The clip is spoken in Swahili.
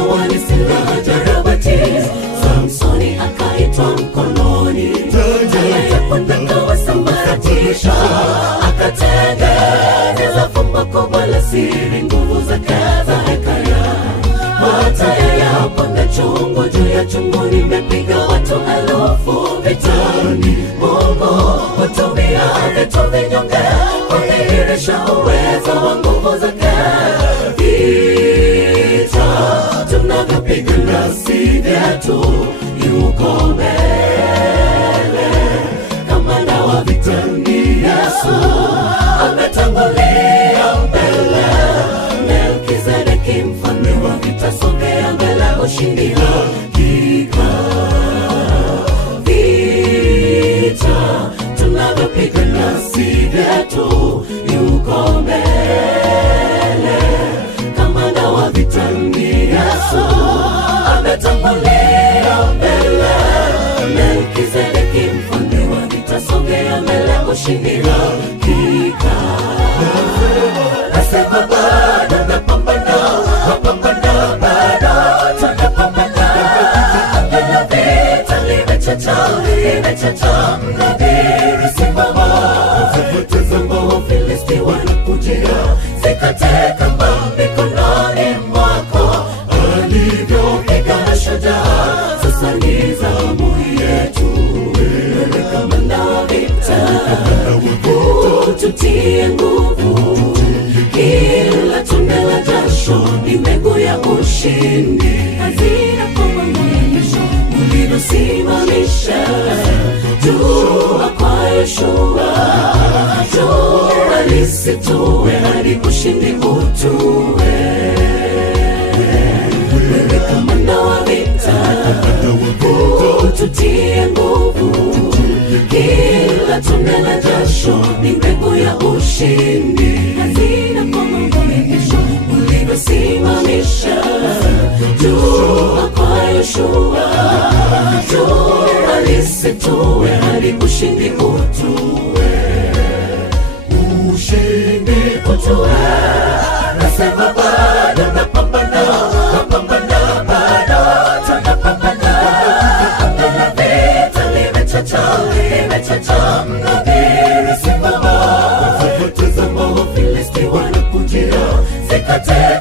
ikawa ni silaha jarabati. Samsoni akaitwa mkononi, kwenda kawasambaratisha, akatengeneza fumbo kubwa la siri, nguvu zake za hekaya. Mataya ya panga chungu juu ya chungu, nimepiga watu 1000 vitani. Mungu hutumia vitu vinyonge kudhihirisha uwezo wa nguvu zake. Vita tunavyopigana si vyetu, yuko mbele. Kamanda wa vita ni Yesu, ametangulia mbele. Melkizedeki mfalme wa vita, sogea mbele, ushindi hakika. Vita tunavyopigana si vyetu, yuko mbele. Kamanda wa vita ni Yesu, ametangulia mbele. Melkizedeki mfalme wa vita, sogea mbele, ushindi hakika. Nasema bado napambana, napambana bado tunapambana. Bila vita limechacha, limechacha. Mnadhiri simama, tazama Wafilisti wanakujia. Sikate kamba mikononi mwako, alivyopigana shujaa. Sasa ni zamu yetu, wewe kamanda wa vita, tutie nguvu. Kila tone la jasho ni mbegu ya ushindi. Hazina kwa mwisho ulivyosimamisha jua kwa Yoshua. Jua lisitue hadi ushindi utue. Wewe kamanda wa vita, tutie nguvu. Kila tone la jasho ni mbegu ya ushindi. Hazina kwa mwisho ulivyosimamisha jua kwa Yoshua. Jua lisitue hadi ushindi utue. Ushindi utue. Nasema bado napambana, napambana bado tunapambana. Bila vita limechacha, limechacha. Mnadhiri simama, tazama Wafilisti wanakujia. Sikate